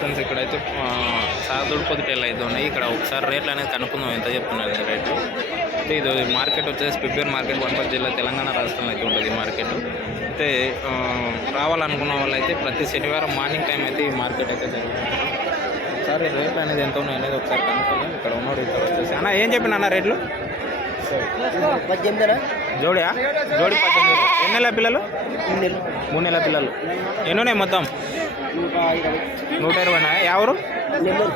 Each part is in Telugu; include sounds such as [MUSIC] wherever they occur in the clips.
ఫ్రెండ్స్ ఇక్కడైతే సాదుడు పొద్దుటేళ్ళు అయితే ఉన్నాయి. ఇక్కడ ఒకసారి రేట్లు అనేది కనుక్కుందాం ఎంత చెప్తున్నారు రేటు. అయితే ఇది మార్కెట్ వచ్చేసి పిబ్బేర్ మార్కెట్ వనపర్తి జిల్లా తెలంగాణ రాష్ట్రంలో అయితే ఉంటుంది మార్కెట్. అయితే రావాలనుకున్న వాళ్ళు అయితే ప్రతి శనివారం మార్నింగ్ టైం అయితే ఈ మార్కెట్ అయితే జరుగుతుంది. ఒకసారి రేట్లు అనేది ఎంత ఉన్నాయి అనేది ఒకసారి కనుక్కుందాం. ఇక్కడ ఉన్నాడు ఇక్కడ వచ్చేసి. అన్న ఏం చెప్పిన అన్న రేట్లు? జోడియా? జోడి పద్దెనిమిది. ఎన్ని నెలల పిల్లలు? మూడు నెలల పిల్లలు. ఎన్ని ఉన్నాయి మొత్తం? నూట ఇరవై నూట ఇరవై ఎవరు? నెల్లూరు?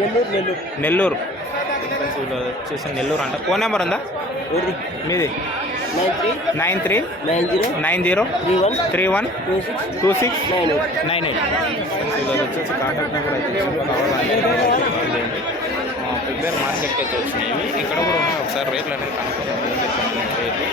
నెల్లూరు నెల్లూరు. నెల్లూరు. వచ్చేసి నెల్లూరు అంట. ఫోన్ నెంబర్ ఉందా? మీది? Nine three nine three nine zero nine zero three one three one two six two six nine eight. Nine eight. వచ్చేసి కాంటాక్ట్ నెంబర్ అయితే ప్రిపేర్ మార్కెట్కి అయితే వచ్చినాయి. ఇక్కడ కూడా ఉన్నాయి ఒకసారి రేట్లు అనేది కనుక్కుందాం చెప్తున్నారు రేట్లు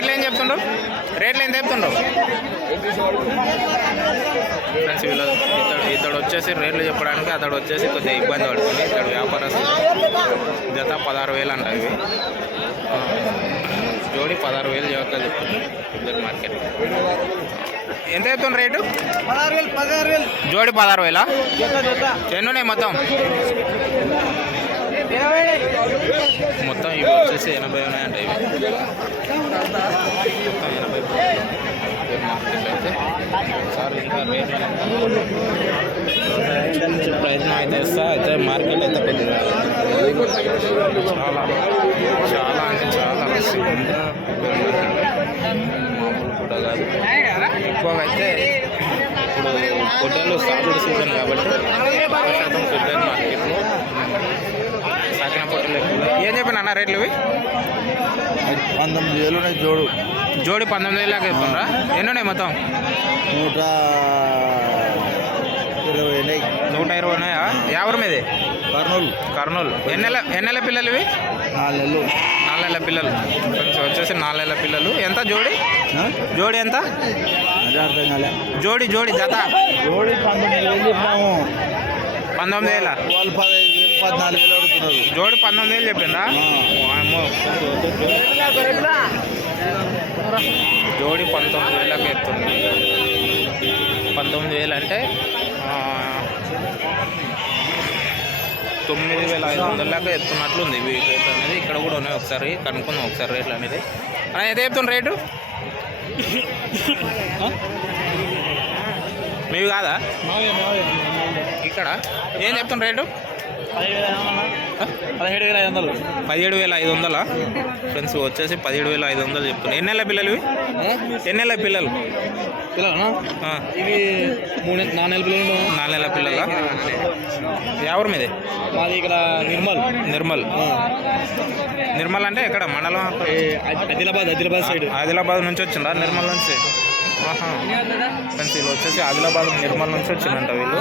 రేట్లు ఏం చెప్తుండ్రు? రేట్లు ఏం చెప్తుండ్రు? ఫ్రెండ్స్ వీళ్ళు ఇతడు ఇతడు వచ్చేసి రేట్లు చెప్పడానికి అతడు వచ్చేసి కొద్దిగా ఇబ్బంది పడుతుంది. ఇతడు వ్యాపారస్తు జత పదహారు వేలు అంట ఇవి. ఆ, జోడి పదహారు వేలు చెప్తుంది ఇద్దరు మార్కెట్. ఎంత చెప్తుంది రేటు? పదహారు వేలు పదహారు వేలు. జోడి పదహారు వేలా? జత జత. ఎన్ని ఉన్నాయి మొత్తం? మొత్తం ఇవి వచ్చేసి ఎనభై ఉన్నాయంట ఇవి. మొత్తం ఎనభై ఇద్దరు మార్కెట్ అయితే. ఇంకా రేట్లు ప్రయత్నం అయితే ఇస్తా అయితే మార్కెట్ అయితే కొద్దిగా చాలా చాలా అంటే చాలా రష్గా మామూలు కూడా కాదు. ఎక్కువగా అయితే ఇప్పుడు పొట్టేలు సాగుడు సీజన్ కాబట్టి ఎక్కువ శాతం పొట్టేలు మార్కెట్లో. ఏం చెప్పిన అన్న రేట్లు ఇవి? పంతొమ్మిది వేలు ఉన్నాయి జోడు. జోడి పంతొమ్మిది వేలు చెప్తుండ్రా? ఎన్ని ఉన్నాయి మొత్తం? నూట ఇరవై ఉన్నాయి. నూట ఇరవై ఉన్నాయా? ఎవరి మీది? కర్నూలు. కర్నూలు. ఎన్ని నెల ఎన్ని నెలల పిల్లలు ఇవి? నాలుగు నెలలు. నాలుగు నెలల పిల్లలు. కొంచెం వచ్చేసి నాలుగు నెలల పిల్లలు. ఎంత జోడి? జోడి ఎంత? జోడి జోడి జత. జోడి పంతొమ్మిది వేలు పంతొమ్మిది వేల. వాళ్ళు పదహైదు వేలు పద్నాలుగు వేలు జోడి పంతొమ్మిది వేలు చెప్పిందా. జోడి పంతొమ్మిది వేలకు ఎత్తుంది పంతొమ్మిది వేలు అంటే ఆ, తొమ్మిది వేల ఐదు వందల దాకా ఎత్తున్నట్లుంది ఇవి రేట్ అనేది ఇక్కడ కూడా ఉన్నాయి ఒకసారి కనుక్కుందాం ఒకసారి రేట్లు అనేది. అలా ఎంత చెప్తున్న రేటు? మీవి కాదా? ఇక్కడ. ఏం చెప్తున్న రేటు? పదిహేడు వేల ఐదు వందలు. పదిహేడు వేల ఐదు వందలా? ఫ్రెండ్స్ వచ్చేసి పదిహేడు వేల ఐదు వందలు చెప్తున్నాయి ఎన్ని నెలల పిల్లలు ఎన్ని నెలల పిల్లలు? పిల్లలు ఇవి మూడు నాలుగు నెలల పిల్లలు నాలుగు నెలల పిల్లల? ఎవరి మీదే? మాది ఇక్కడ నిర్మల్. నిర్మల్. నిర్మల్ అంటే ఎక్కడ? మండలం? ఆదిలాబాద్ ఆదిలాబాద్ సైడ్. ఆదిలాబాద్ నుంచి వచ్చిందా నిర్మల్ నుంచి? ఫ్రెండ్స్ వీళ్ళు వచ్చేసి ఆదిలాబాద్ నిర్మల్ నుంచి వచ్చిందంట వీళ్ళు.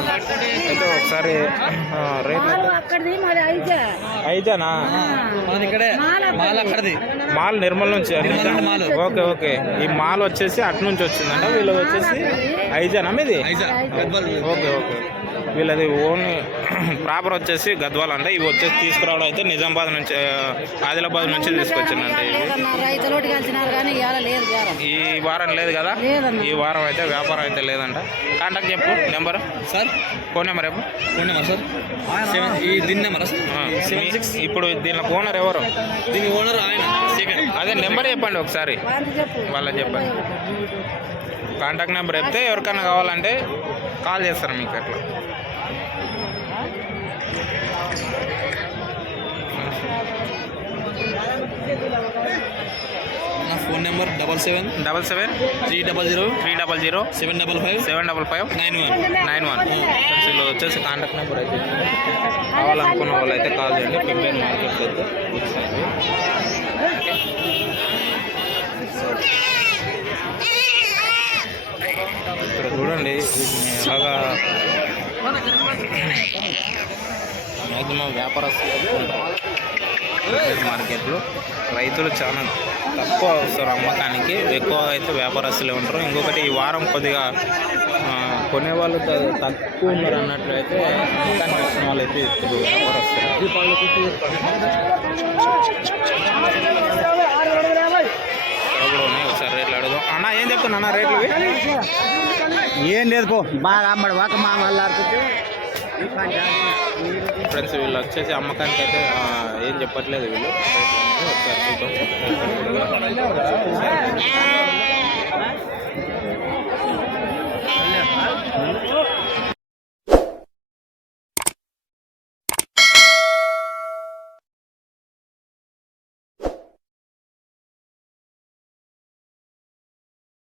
అయితే ఒకసారి అయితేనా ఇక్కడే. మాల్ నిర్మల్ నుంచి. Okay okay. ఈ మాల్ వచ్చేసి అటు నుంచి వచ్చిందంట. వీళ్ళు వచ్చేసి ఐజానా మీది? Okay okay. వీళ్ళది ఓన్ [CLEARS THROAT] ప్రాపర్ వచ్చేసి గద్వాల్ అంటే. ఇవి వచ్చేసి తీసుకురావడం అయితే నిజామాబాద్ నుంచి ఆదిలాబాద్ నుంచి తీసుకొచ్చిందంట ఇవి. రైతులోటి కలిసినారు కానీ ఇవాళ లేదు బేరం. ఈ వారం లేదు కదా? లేదన్న. ఈ వారం అయితే వ్యాపారం అయితే లేదంట. కాంటాక్ట్ చెప్పు నెంబర్. సార్? ఫోన్ నెంబర్ చెప్పు. Phone number sir? సెవెన్ ఈ దీని నెంబర్ ఆ, మీ- ఇప్పుడు దీనిలో ఓనర్ ఎవరు? దీని ఓనర్ ఆయన. సెకండ్. అదే నెంబర్ చెప్పండి ఒకసారి. చెప్పు. వాళ్ళకి చెప్పండి. కాంటాక్ట్ నెంబర్ చెప్తే ఎవరికైనా కావాలంటే కాల్ చేస్తారు మీకు అట్లా. నా phone number double seven double seven three double zero three double zero seven double five seven double five nine one nine one వీళ్ళు వచ్చేసి కాంటాక్ట్ నెంబర్ అయితే. కావాలనుకున్న వాళ్ళు అయితే కాల్ చేయండి పెంపేరు మార్కెట్ అయితే ఇక్కడ చూడండి ఎలాగా మ్యాక్సిమం వ్యాపారస్తులు ఎక్కువ మార్కెట్లో రైతులు చాలా తక్కువ వస్తారు అమ్మకానికి ఎక్కువ అయితే వ్యాపారస్తులే ఉంటారు. ఇంకొకటి ఈ వారం కొద్దిగా ఆ, కొనే వాళ్ళు త- తక్కువ ఉన్నారు అన్నట్లయితే అమ్మకానికి వచ్చిన వాళ్ళు అయితే ఇప్పుడు ఉన్నాయి ఒకసారి రేట్లు అడుగుదాం. అన్న ఏం చెప్తున్నా అన్న రేట్లు? ఏం లేదు పో బాగా అమ్మడు ఒక మా మళ్ళీ ఫ్రెండ్స్ వీళ్ళు వచ్చేసి అమ్మకానికి అయితే ఏం చెప్పట్లేదు వీళ్ళు. ఒకసారి చూద్దాం.